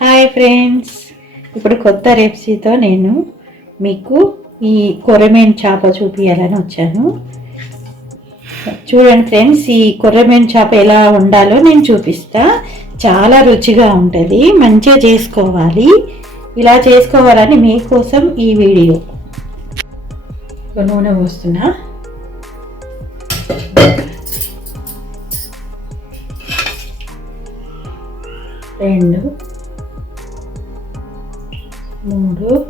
Hi friends ఇప్పుడు కొత్త రెసిపీతో నేను మీకు ఈ కొర్రమేన్ చేప చూపించాలని వచ్చాను. చూడండి ఫ్రెండ్స్ ఈ కొర్రమేన్ చేప ఎలా ఉండాలో నేను చూపిస్తా. చాలా రుచిగా ఉంటుంది. మంచిగా చేసుకోవాలి. ఇలా చేసుకోవాలని మీకోసం ఈ వీడియో. నూనె పోస్తున్నా. రెండు. మూడు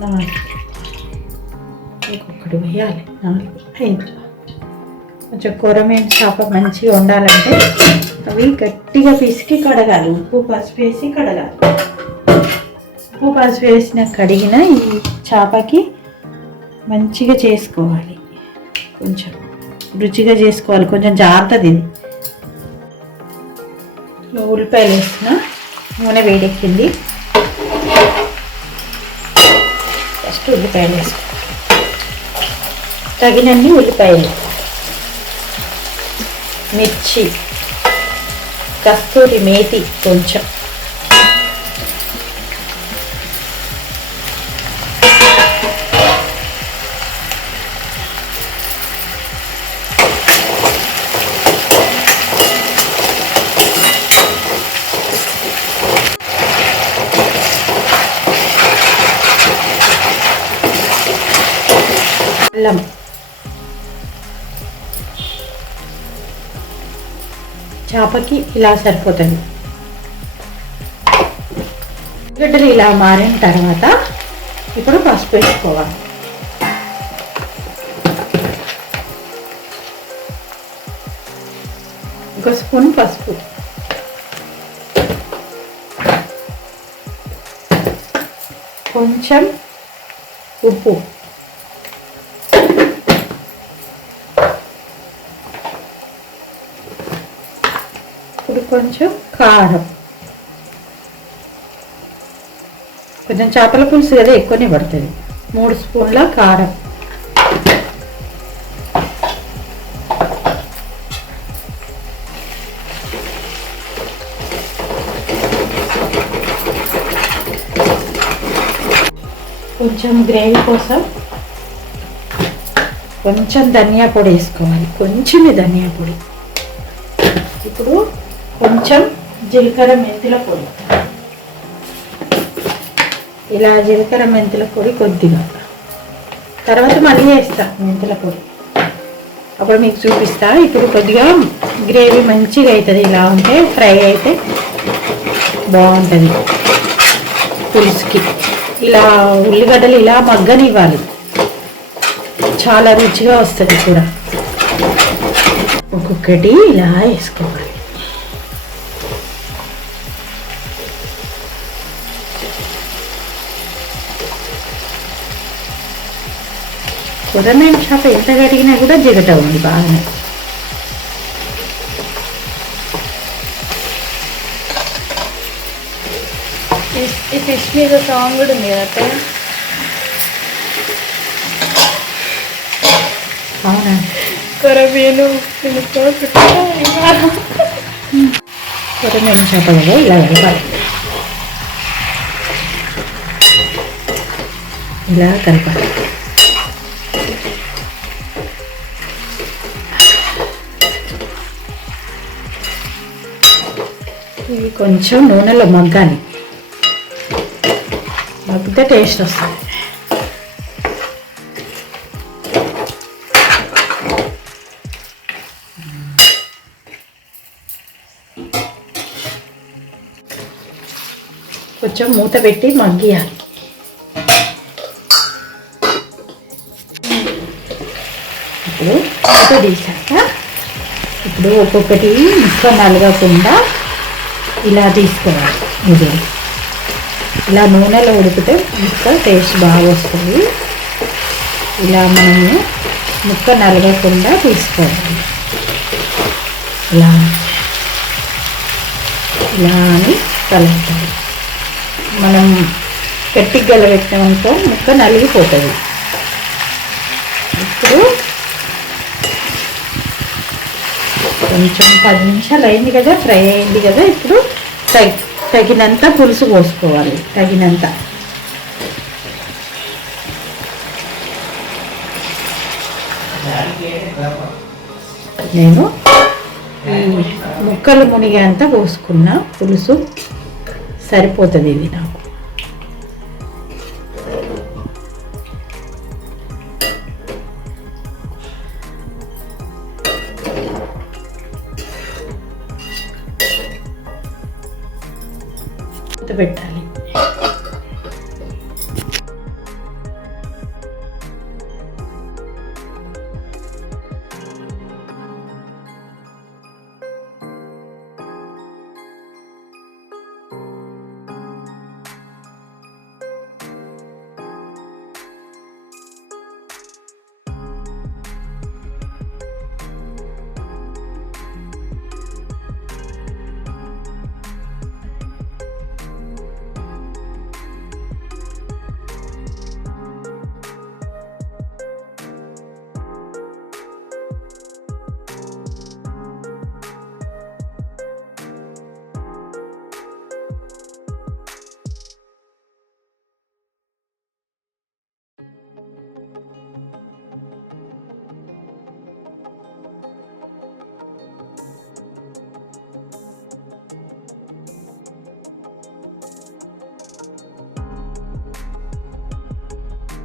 నాలుగు. ఇంకొకటి వేయాలి. నాలుగు ఐదు. కొంచెం కూరమేన చేప మంచిగా వండాలంటే అవి గట్టిగా పిసికి కడగాలి. ఉప్పు పసుపు వేసి కడగాలి. ఉప్పు పసుపు వేసిన కడిగిన ఈ చేపకి మంచిగా చేసుకోవాలి. కొంచెం రుచిగా చేసుకోవాలి. కొంచెం జాగ్రత్తది ఇది. ఉల్లిపాయలు వేసిన నూనె వేడెక్కింది. ఫస్ట్ ఉల్లిపాయలు వేసుకో తగినన్ని ఉల్లిపాయలు. మిర్చి కస్తూరి మేతి కొంచెం. అల్లం. చేపకి ఇలా సరిపోతుంది. గడ్డలు ఇలా మారిన తర్వాత ఇప్పుడు పసుపు వేసుకోవాలి. ఒక స్పూన్ పసుపు. కొంచెం ఉప్పు. కొంచెం కారం. కొంచెం చేపల పులుసు కదా ఎక్కువనే పడుతుంది. మూడు స్పూన్ల కారం. కొంచెం గ్రేవీ కోసం కొంచెం ధనియా పొడి వేసుకోవాలి. కొంచెమే ధనియా పొడి. ఇప్పుడు కొంచెం జీలకర్ర మెంతుల పొడి. ఇలా జీలకర్ర మెంతుల పొడి కొద్దిగా. తర్వాత మళ్ళీ వేస్తా మెంతుల పొడి. అప్పుడు మీకు చూపిస్తా. ఇప్పుడు కొద్దిగా గ్రేవీ మంచిగా అవుతుంది. ఇలా ఉంటే ఫ్రై అయితే బాగుంటుంది. పులుసుకి. ఇలా ఉల్లిగడ్డలు ఇలా మగ్గనివ్వాలి. చాలా రుచిగా వస్తుంది కూడా. ఒక్కొక్కటి ఇలా వేసుకోవాలి. కూరమేన చేప ఎంత కడిగినా కూడా జిగట ఉంది బాగానే. ఈ ఫిష్ మీద సాంగ్ కూడా ఉంది కదా అవునా? కొరమీను కూరమేన చేప కదా ఇలా కలపాలి ఇలా కలపాలి. ఇవి కొంచెం నూనెలో మగ్గాలి. మగ్గితే టేస్ట్ వస్తుంది. కొంచెం మూత పెట్టి మగ్గియాలి. ఇప్పుడు మూత తీసాక ఇప్పుడు ఒక్కొక్కటి ముక్క నలగకుండా ఇలా తీసుకోవాలి ఇది. ఇలా నూనెలో ఉడికితే ముక్క టేస్ట్ బాగా వస్తుంది. ఇలా మనము ముక్క నలగకుండా తీసుకోవాలి. ఇలా. ఇలా అని కలుపుతాం మనం గట్టికి గలబెట్టినామనుకో ముక్క నలిగిపోతుంది. ఇప్పుడు కొంచెం పది నిమిషాలు అయింది కదా ఫ్రై అయింది కదా ఇప్పుడు తగి తగినంత పులుసు పోసుకోవాలి. తగినంత. నేను ముక్కలు మునిగేంత పోసుకున్న పులుసు సరిపోతుంది ఇది నాకు. పెట్టాలి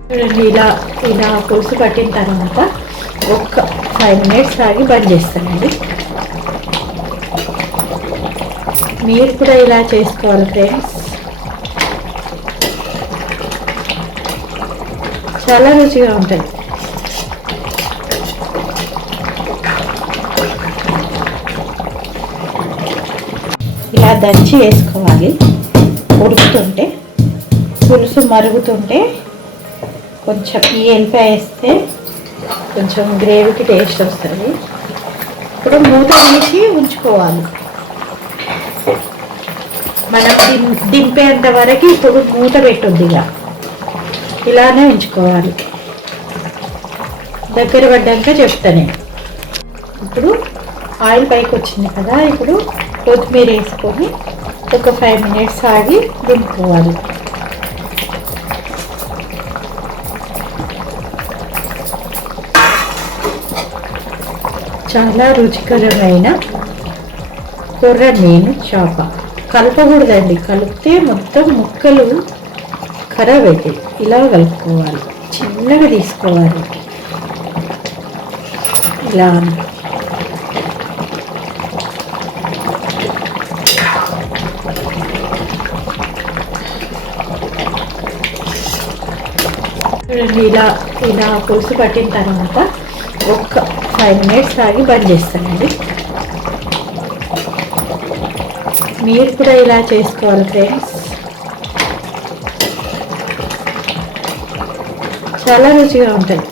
చూడండి ఇలా ఇలా పులుసు పట్టిన తర్వాత ఒక్క ఫైవ్ మినిట్స్ ఆగి బంద్ చేస్తానండి. మీరు కూడా ఇలా చేసుకోవాలి ఫ్రెండ్స్ చాలా రుచిగా ఉంటుంది. ఇలా దంచి వేసుకోవాలి. ఉడుకుతుంటే పులుసు మరుగుతుంటే కొంచెం ఈ ఎల్లిపాయ వేస్తే కొంచెం గ్రేవీకి టేస్ట్ వస్తుంది. ఇప్పుడు మూత తీసి ఉంచుకోవాలి. మనం దిం దింపేంత వరకు ఇప్పుడు మూత పెట్టొద్దు ఇక. ఇలానే ఉంచుకోవాలి. దగ్గర పడ్డాక చెప్తానే ఇప్పుడు ఆయిల్ పైకి వచ్చింది కదా ఇప్పుడు కొత్తిమీర వేసుకొని ఒక ఫైవ్ మినిట్స్ ఆగి దింపుకోవాలి చాలా రుచికరమైన కొర్ర నేను చేప. కలపకూడదండి. కలిపితే మొత్తం ముక్కలు ఖరాబ్ అవుతాయి ఇలా కలుపుకోవాలి. చిన్నగా తీసుకోవాలి. ఇలా. చూడండి ఇలా ఇలా పులుసు పట్టిన తర్వాత ఒక్క ఫైవ్ మినిట్స్ ఆగి బంద్ చేస్తానండి. మీరు కూడా ఇలా చేసుకోవాలి ఫ్రెండ్స్ చాలా రుచిగా ఉంటుంది.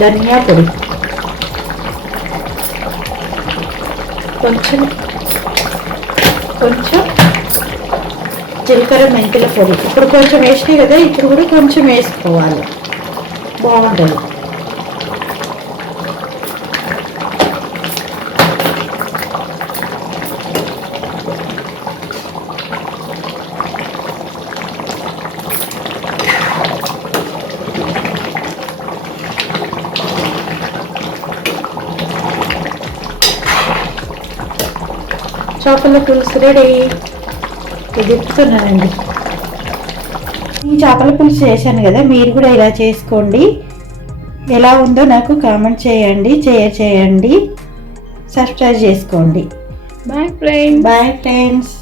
ధనియా పొడి. కొంచెం కొంచెం జీలకర్ర మెంతుల పొడి. ఇప్పుడు కొంచెం వేసినాయి కదా ఇప్పుడు కూడా కొంచెం వేసుకోవాలి. బాగుంటుంది చేపల పులుసు రెడీ. ఇది చెప్తున్నానండి ఈ చేపల పులుసు చేశాను కదా మీరు కూడా ఇలా చేసుకోండి. ఎలా ఉందో నాకు కామెంట్ చేయండి షేర్ చేయండి సబ్స్క్రైబ్ చేసుకోండి. Boy friend bye friends